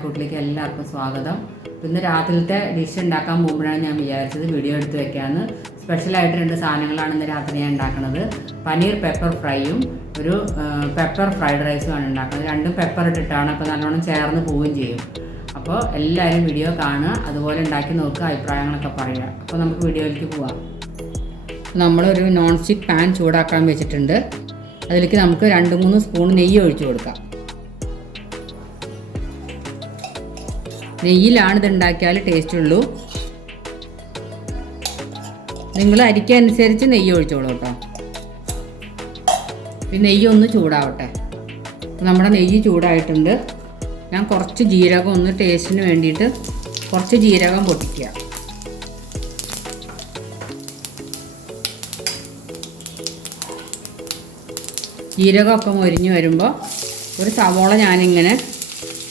ചായക്കൂട്ടിലേക്ക് എല്ലാവർക്കും സ്വാഗതം. ഇന്ന് രാത്രിയിലത്തെ ഡിഷ് ഉണ്ടാക്കാൻ പോകുമ്പോഴാണ് ഞാൻ വിചാരിച്ചത് വീഡിയോ എടുത്ത് വെക്കാമെന്ന് സ്പെഷ്യലായിട്ട് രണ്ട് സാധനങ്ങളാണ് ഇന്ന് രാത്രി ഞാൻ ഉണ്ടാക്കുന്നത് പനീർ പെപ്പർ ഫ്രൈയും ഒരു പെപ്പർ ഫ്രൈഡ് റൈസുമാണ് ഉണ്ടാക്കുന്നത്. രണ്ടും പെപ്പർ ഇട്ടിട്ടാണ് അപ്പോൾ നല്ലോണം ചേർന്ന് പോവുകയും ചെയ്യും. അപ്പോൾ എല്ലാവരും വീഡിയോ കാണുക അതുപോലെ ഉണ്ടാക്കി നോക്കുക അഭിപ്രായങ്ങളൊക്കെ പറയുക. അപ്പോൾ നമുക്ക് വീഡിയോയിലേക്ക് പോവാം. നമ്മളൊരു നോൺ സ്റ്റിക്ക് പാൻ ചൂടാക്കാൻ വെച്ചിട്ടുണ്ട്. അതിലേക്ക് നമുക്ക് രണ്ട് മൂന്ന് സ്പൂൺ നെയ്യ് ഒഴിച്ചു കൊടുക്കാം. നെയ്യിലാണ് ഇത് ഉണ്ടാക്കിയാൽ ടേസ്റ്റ് ഉള്ളൂ. നിങ്ങൾ അരിക്കനുസരിച്ച് നെയ്യ് ഒഴിച്ചോളൂ കേട്ടോ. ഈ നെയ്യ് ഒന്ന് ചൂടാവട്ടെ. നമ്മുടെ നെയ്യ് ചൂടായിട്ടുണ്ട്. ഞാൻ കുറച്ച് ജീരകം ഒന്ന് ടേസ്റ്റിന് വേണ്ടിയിട്ട് കുറച്ച് ജീരകം പൊട്ടിക്കുക. ജീരകമൊക്കെ മൊരിഞ്ഞ് വരുമ്പോൾ ഒരു സവോള ഞാനിങ്ങനെ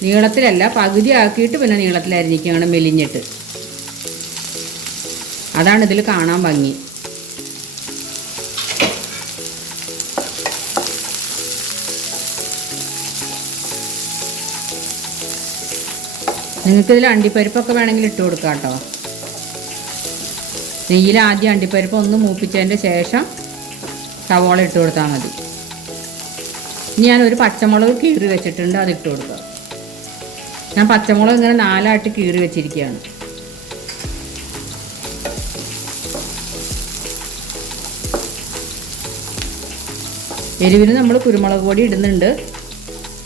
നീളത്തിലല്ല പകുതി ആക്കിയിട്ട് പിന്നെ നീളത്തിലായിരിക്കണം മെലിഞ്ഞിട്ട്. അതാണ് ഇതിൽ കാണാൻ ഭംഗി. നിങ്ങൾക്ക് ഇതിൽ അണ്ടിപ്പരിപ്പൊക്കെ വേണമെങ്കിൽ ഇട്ട് കൊടുക്കാം കേട്ടോ. നെയ്യിൽ ആദ്യം അണ്ടിപ്പരിപ്പ് ഒന്ന് മൂപ്പിച്ചതിന്റെ ശേഷം സവോള ഇട്ട് കൊടുത്താൽ മതി. ഇനി ഞാൻ ഒരു പച്ചമുളക് കീറി വെച്ചിട്ടുണ്ട് അത് ഇട്ട് കൊടുക്കുക ഞാൻ പച്ചമുളക് ഇങ്ങനെ നാലായിട്ട് കീറി വെച്ചിരിക്കുകയാണ്. എരിവിന് നമ്മൾ കുരുമുളക് പൊടി ഇടുന്നുണ്ട്.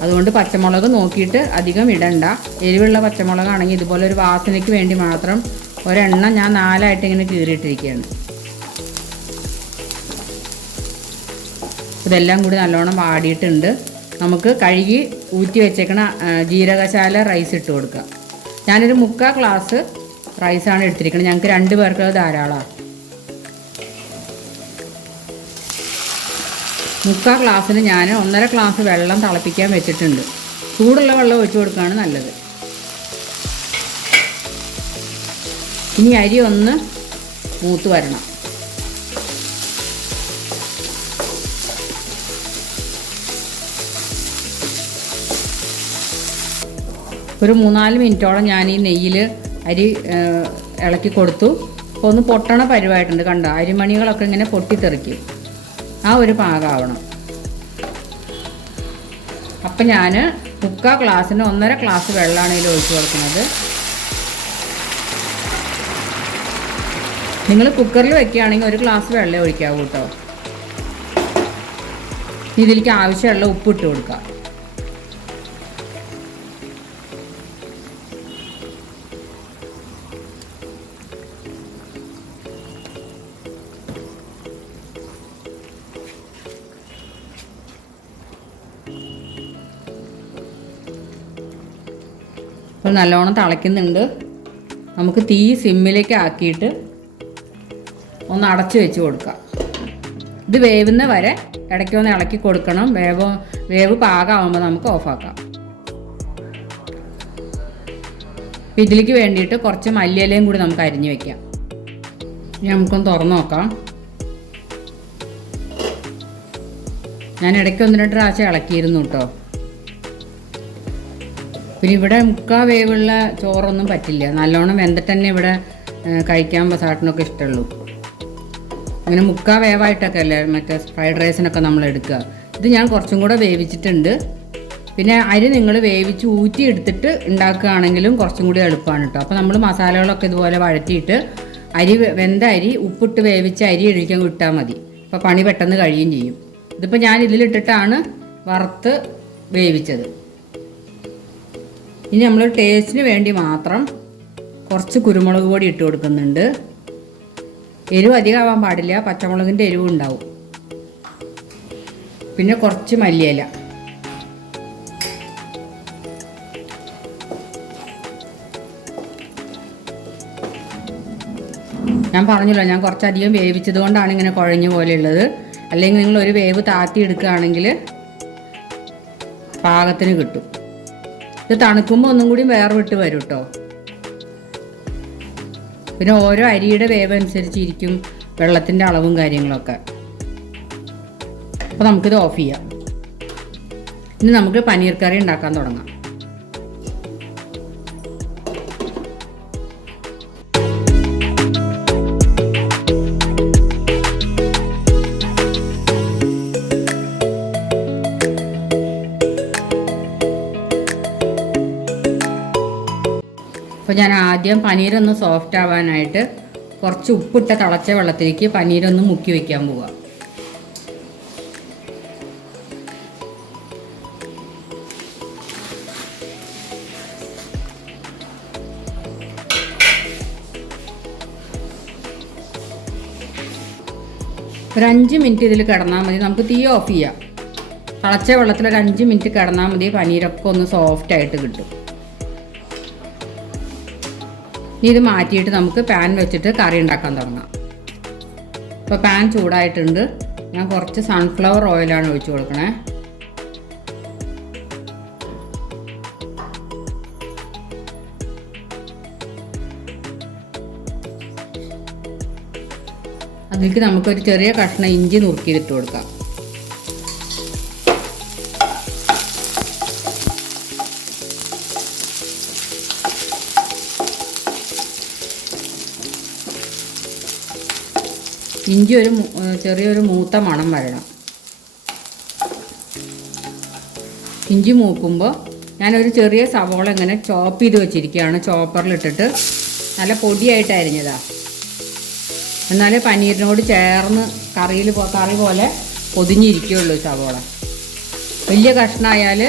അതുകൊണ്ട് പച്ചമുളക് നോക്കിയിട്ട് അധികം ഇടണ്ട. എരിവുള്ള പച്ചമുളകാണെങ്കിൽ ഇതുപോലെ ഒരു വാസനയ്ക്ക് വേണ്ടി മാത്രം ഒരെണ്ണം ഞാൻ നാലായിട്ട് ഇങ്ങനെ കീറിയിട്ടിരിക്കുകയാണ്. ഇതെല്ലാം കൂടി നല്ലോണം വാടിയിട്ടുണ്ട്. നമുക്ക് കഴുകി ഊറ്റി വെച്ചേക്കണ ജീരകശാല റൈസ് ഇട്ട് കൊടുക്കുക ഞാനൊരു മുക്കാൽ ഗ്ലാസ് റൈസാണ് എടുത്തിരിക്കുന്നത് ഞങ്ങൾക്ക് രണ്ട് പേർക്ക് ധാരാളമാണ് മുക്കാൽ ഗ്ലാസ്സിന് ഞാൻ ഒന്നര ഗ്ലാസ് വെള്ളം തിളപ്പിക്കാൻ വെച്ചിട്ടുണ്ട്. ചൂടുള്ള വെള്ളം ഒഴിച്ചു കൊടുക്കുകയാണ് നല്ലത്. ഇനി അരി ഒന്ന് മൂത്ത് വരണം. ഒരു മൂന്നാൽ മിനിറ്റോളം ഞാൻ ഈ നെയ്യിൽ അരി ഇളക്കി കൊടുത്തു. ഒന്ന് പൊട്ടണ പരിവായിട്ടുണ്ട് കണ്ടോ? അരിമണികളൊക്കെ ഇങ്ങനെ പൊട്ടിത്തെറിക്കും. ആ ഒരു പാകമാവണം അപ്പം ഞാൻ കുക്ക ഗ്ലാസ്സിന് ഒന്നര ഗ്ലാസ് വെള്ളമാണ് ഇതിൽ ഒഴിച്ചു കൊടുക്കുന്നത്. നിങ്ങൾ കുക്കറിൽ വെക്കുകയാണെങ്കിൽ ഒരു ഗ്ലാസ് വെള്ളം ഒഴിക്കാവൂ കേട്ടോ. ഇതിലേക്ക് ആവശ്യമുള്ള ഉപ്പ് ഇട്ട് കൊടുക്കാം. അപ്പോൾ നല്ലോണം തിളയ്ക്കുന്നുണ്ട്. നമുക്ക് തീ സിമ്മിലേക്ക് ആക്കിയിട്ട് ഒന്ന് അടച്ചു വെച്ച് കൊടുക്കാം. ഇത് വേവുന്ന വരെ ഇടയ്ക്ക് ഒന്ന് ഇളക്കി കൊടുക്കണം. വേവ് വേവ് പാകമാകുമ്പോൾ നമുക്ക് ഓഫാക്കാം ഇതിലേക്ക് വേണ്ടിയിട്ട് കുറച്ച് മല്ലിയിലയും കൂടി നമുക്ക് അരിഞ്ഞു വെക്കാം. ഇനി നമുക്കൊന്ന് തുറന്നു നോക്കാം. ഞാൻ ഇടയ്ക്ക് ഒന്ന് രണ്ട് പ്രാവശ്യം ഇളക്കിയിരുന്നു കേട്ടോ. പിന്നെ ഇവിടെ മുക്കാ വേവുള്ള ചോറൊന്നും പറ്റില്ല. നല്ലോണം വെന്തിട്ട് തന്നെ ഇവിടെ കഴിക്കാൻ ബസാട്ടിനൊക്കെ ഇഷ്ടമുള്ളൂ അങ്ങനെ മുക്കാ വേവായിട്ടൊക്കെ അല്ലേ മറ്റേ ഫ്രൈഡ് റൈസിനൊക്കെ നമ്മൾ എടുക്കുക. ഇത് ഞാൻ കുറച്ചും കൂടെ വേവിച്ചിട്ടുണ്ട്. പിന്നെ അരി നിങ്ങൾ വേവിച്ച് ഊറ്റി എടുത്തിട്ട് ഉണ്ടാക്കുകയാണെങ്കിലും കുറച്ചും കൂടി എളുപ്പമാണ് കേട്ടോ അപ്പോൾ നമ്മൾ മസാലകളൊക്കെ ഇതുപോലെ വഴറ്റിയിട്ട് അരി വെന്ത അരി ഉപ്പിട്ട് വേവിച്ച് അരി എഴുതിക്കാൻ വിട്ടാൽ മതി. അപ്പോൾ പണി പെട്ടെന്ന് കഴിയുകയും ചെയ്യും. ഇതിപ്പോൾ ഞാൻ ഇതിലിട്ടിട്ടാണ് വറുത്ത് വേവിച്ചത്. ഇനി നമ്മൾ ടേസ്റ്റിന് വേണ്ടി മാത്രം കുറച്ച് കുരുമുളക് പൊടി ഇട്ട് കൊടുക്കുന്നുണ്ട്. എരിവ് അധികമാവാൻ പാടില്ല. പച്ചമുളകിന്റെ എരിവ് ഉണ്ടാവും. പിന്നെ കുറച്ച് മല്ലിയില. ഞാൻ പറഞ്ഞല്ലോ ഞാൻ കുറച്ചധികം വേവിച്ചത് കൊണ്ടാണ് ഇങ്ങനെ കുഴഞ്ഞ പോലെയുള്ളത്. അല്ലെങ്കിൽ നിങ്ങൾ ഒരു വേവ് താത്തി എടുക്കുകയാണെങ്കിൽ പാകത്തിന് കിട്ടും. ഇത് തണുക്കുമ്പോൾ ഒന്നും കൂടി വേറെ വിട്ട് വരും കേട്ടോ പിന്നെ ഓരോ അരിയുടെ വേവ് അനുസരിച്ചിരിക്കും വെള്ളത്തിന്റെ അളവും കാര്യങ്ങളൊക്കെ. അപ്പോൾ നമുക്കിത് ഓഫ് ചെയ്യാം. ഇനി നമുക്ക് പനീർ കറി ഉണ്ടാക്കാൻ തുടങ്ങാം. അപ്പോൾ ഞാൻ ആദ്യം പനീരൊന്ന് സോഫ്റ്റ് ആവാനായിട്ട് കുറച്ച് ഉപ്പിട്ട തിളച്ച വെള്ളത്തിലേക്ക് പനീരൊന്ന് മുക്കി വയ്ക്കാൻ പോവുക ഒരു അഞ്ച് മിനിറ്റ് ഇതിൽ കിടന്നാൽ മതി. നമുക്ക് തീ ഓഫ് ചെയ്യാം. തിളച്ച വെള്ളത്തിൽ ഒരു അഞ്ച് മിനിറ്റ് കിടന്നാൽ മതി. പനീരൊക്കെ ഒന്ന് സോഫ്റ്റ് ആയിട്ട് കിട്ടും. ഇനി ഇത് മാറ്റിയിട്ട് നമുക്ക് പാൻ വെച്ചിട്ട് കറി ഉണ്ടാക്കാൻ തുടങ്ങാം. ഇപ്പോൾ പാൻ ചൂടായിട്ടുണ്ട്. ഞാൻ കുറച്ച് സൺഫ്ലവർ ഓയിലാണ് ഒഴിച്ചു കൊടുക്കണേ. അതിലേക്ക് നമുക്കൊരു ചെറിയ കഷ്ണം ഇഞ്ചി നുറുക്കിയിട്ട് കൊടുക്കാം. ഇഞ്ചി ഒരു ചെറിയൊരു മൂത്ത മണം വരണം. ഇഞ്ചി മൂക്കുമ്പോൾ ഞാനൊരു ചെറിയ സവോള ഇങ്ങനെ ചോപ്പ് ചെയ്ത് വെച്ചിരിക്കുകയാണ്. ചോപ്പറിലിട്ടിട്ട് നല്ല പൊടിയായിട്ട് അരിഞ്ഞതാ. എന്നാലേ പനീറിനോട് ചേർന്ന് കറിയിൽ കറി പോലെ പൊതിഞ്ഞിരിക്കുകയുള്ളൂ സവോള. വലിയ കഷ്ണമായാൽ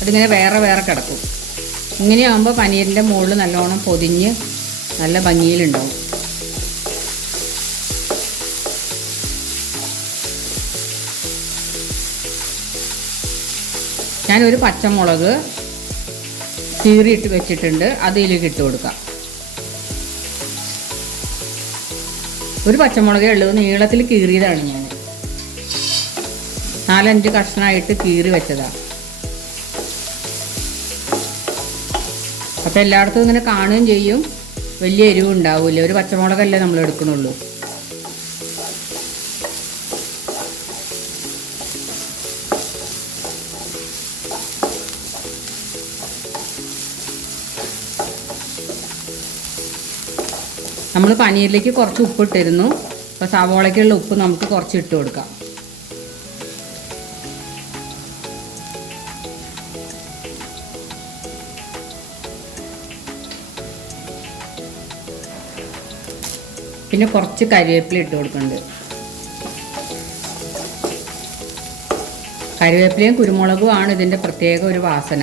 അതിങ്ങനെ വേറെ വേറെ കിടക്കും. ഇങ്ങനെയാകുമ്പോൾ പനീരിന്റെ മുകളിൽ നല്ലോണം പൊതിഞ്ഞ് നല്ല ഭംഗിയിലുണ്ടാവും. ഞാനൊരു പച്ചമുളക് കീറിയിട്ട് വെച്ചിട്ടുണ്ട്. അതിലേക്ക് ഇട്ട് കൊടുക്കാം. ഒരു പച്ചമുളകേ ഉള്ളൂ. നീളത്തിൽ കീറിയതാണ് ഞാൻ. നാലഞ്ച് കഷ്ണമായിട്ട് കീറി വെച്ചതാണ് അപ്പം എല്ലായിടത്തും ഇങ്ങനെ കാണുകയും ചെയ്യും. വലിയ എരിവ് ഉണ്ടാവില്ല ഒരു പച്ചമുളകല്ലേ നമ്മൾ എടുക്കണുള്ളൂ. നമ്മൾ പനീരിലേക്ക് കുറച്ച് ഉപ്പ് ഇട്ടിരുന്നു അപ്പോൾ സവോളയ്ക്കുള്ള ഉപ്പ് നമുക്ക് കുറച്ച് ഇട്ട് കൊടുക്കാം. പിന്നെ കുറച്ച് കരിവേപ്പില ഇട്ട് കൊടുക്കുന്നുണ്ട്. കരിവേപ്പിലയും കുരുമുളകും ആണ് ഇതിന്റെ പ്രത്യേക ഒരു വാസന.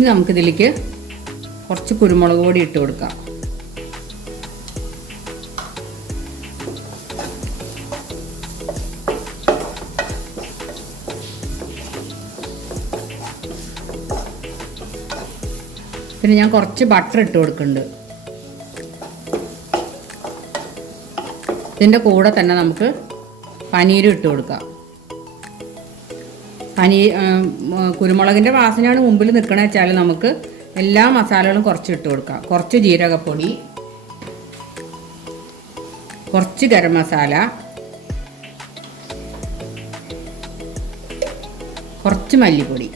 ഇനി നമുക്കിതിലേക്ക് കുറച്ച് കുരുമുളക് പൊടി ഇട്ട് കൊടുക്കാം. പിന്നെ ഞാൻ കുറച്ച് ബട്ടർ ഇട്ട് കൊടുക്കുന്നുണ്ട്. ഇതിന്റെ കൂടെ തന്നെ നമുക്ക് പനീരും ഇട്ട് കൊടുക്കാം. പനീ കുരുമുളകിന്റെ വാസനയാണ് മുമ്പിൽ നിൽക്കണ വെച്ചാൽ നമുക്ക് എല്ലാ മസാലകളും കുറച്ച് ഇട്ട് കൊടുക്കാം. കുറച്ച് ജീരകപ്പൊടി കുറച്ച് ഗരം മസാല കുറച്ച് മല്ലിപ്പൊടി.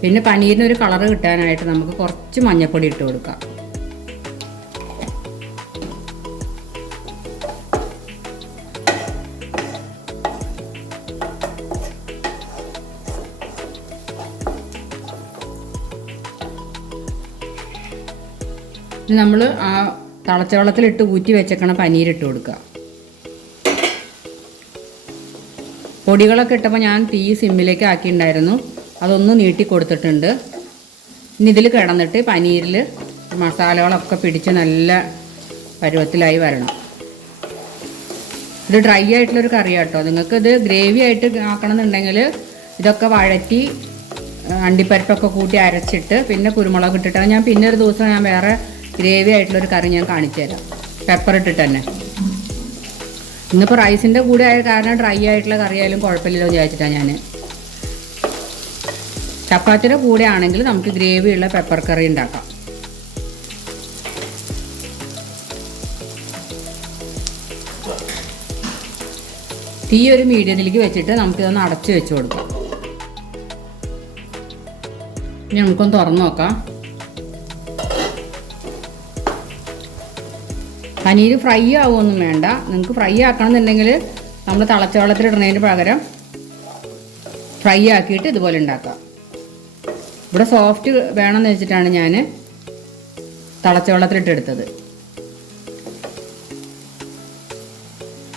പിന്നെ പനീറിന് ഒരു കളറ് കിട്ടാനായിട്ട് നമുക്ക് കുറച്ച് മഞ്ഞൾപ്പൊടി ഇട്ട് കൊടുക്കാം. നമ്മൾ ആ തിളച്ച വെള്ളത്തിലിട്ട് ഊറ്റി വെച്ചേക്കണ പനീരിട്ട് കൊടുക്കുക. പൊടികളൊക്കെ ഇട്ടപ്പോൾ ഞാൻ തീ സിമ്മിലേക്ക് ആക്കിയിട്ടുണ്ടായിരുന്നു. അതൊന്ന് നീട്ടി കൊടുത്തിട്ടുണ്ട്. ഇനി ഇതിൽ കിടന്നിട്ട് പനീരിൽ മസാലകളൊക്കെ പിടിച്ച് നല്ല പരുവത്തിലായി വരണം. ഇത് ഡ്രൈ ആയിട്ടുള്ളൊരു കറി കേട്ടോ നിങ്ങൾക്ക് ഇത് ഗ്രേവി ആയിട്ട് ആക്കണമെന്നുണ്ടെങ്കിൽ ഇതൊക്കെ വഴറ്റി അണ്ടിപ്പരിപ്പൊക്കെ കൂട്ടി അരച്ചിട്ട് പിന്നെ കുരുമുളക് ഇട്ടിട്ട് ഞാൻ പിന്നെ ഒരു ദിവസം ഞാൻ വേറെ ഗ്രേവി ആയിട്ടുള്ളൊരു കറി ഞാൻ കാണിച്ചു തരാം. പെപ്പർ ഇട്ടിട്ട് തന്നെ. ഇന്നിപ്പോൾ റൈസിന്റെ കൂടെ ആയ കാരണം ഡ്രൈ ആയിട്ടുള്ള കറിയായാലും കുഴപ്പമില്ലല്ലോ വിചാരിച്ചിട്ടാണ് ഞാൻ ചപ്പാത്തിയുടെ കൂടെ ആണെങ്കിൽ നമുക്ക് ഗ്രേവിയുള്ള പെപ്പർ കറി ഉണ്ടാക്കാം. തീ ഒരു മീഡിയത്തിലേക്ക് വെച്ചിട്ട് നമുക്കിതൊന്ന് അടച്ചു വെച്ച് കൊടുക്കാം. ഇനി നമുക്കൊന്ന് തുറന്നു നോക്കാം. പനീർ ഫ്രൈ ആവുമൊന്നും വേണ്ട. നിങ്ങൾക്ക് ഫ്രൈ ആക്കണം എന്നുണ്ടെങ്കിൽ നമ്മൾ തിളച്ച വെള്ളത്തിൽ ഇടുന്നതിന് പകരം ഫ്രൈ ആക്കിയിട്ട് ഇതുപോലെ ഉണ്ടാക്കാം. ഇവിടെ സോഫ്റ്റ് വേണമെന്ന് വെച്ചിട്ടാണ് ഞാൻ തിളച്ച വെള്ളത്തിലിട്ടെടുത്തത്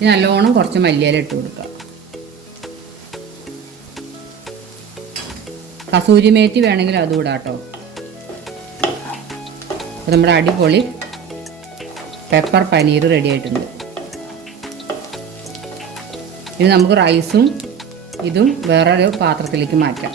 നല്ലോണം കുറച്ച് മല്ലിയില ഇട്ട് കൊടുക്കുക കസൂരി മേത്തി വേണമെങ്കിൽ അതും ഇടാം കേട്ടോ. അപ്പോൾ നമ്മുടെ അടിപൊളി പെപ്പർ പനീർ റെഡി ആയിട്ടുണ്ട്. ഇനി നമുക്ക് റൈസും ഇതും വേറൊരു പാത്രത്തിലേക്ക് മാറ്റാം.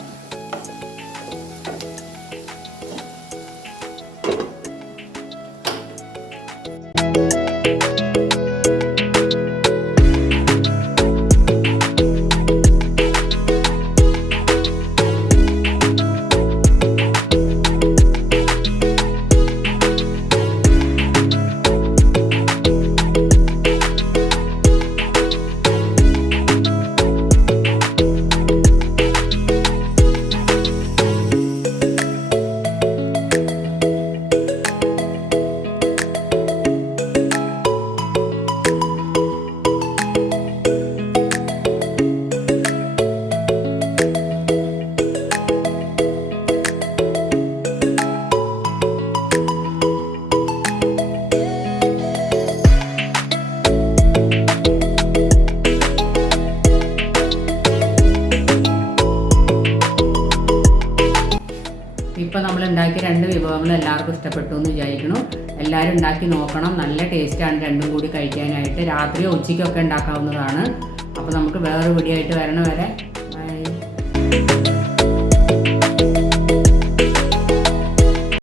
ഉണ്ടാക്കിയ രണ്ട് വിഭവങ്ങൾ എല്ലാവർക്കും ഇഷ്ടപ്പെട്ടു എന്ന് വിചാരിക്കണം എല്ലാവരും ഉണ്ടാക്കി നോക്കണം. നല്ല ടേസ്റ്റാണ് രണ്ടും കൂടി കഴിക്കാനായിട്ട്. രാത്രിയോ ഉച്ചയ്ക്കൊക്കെ ഉണ്ടാക്കാവുന്നതാണ്. അപ്പോൾ നമുക്ക് വേറെ പിടിയായിട്ട് വരണ വരെ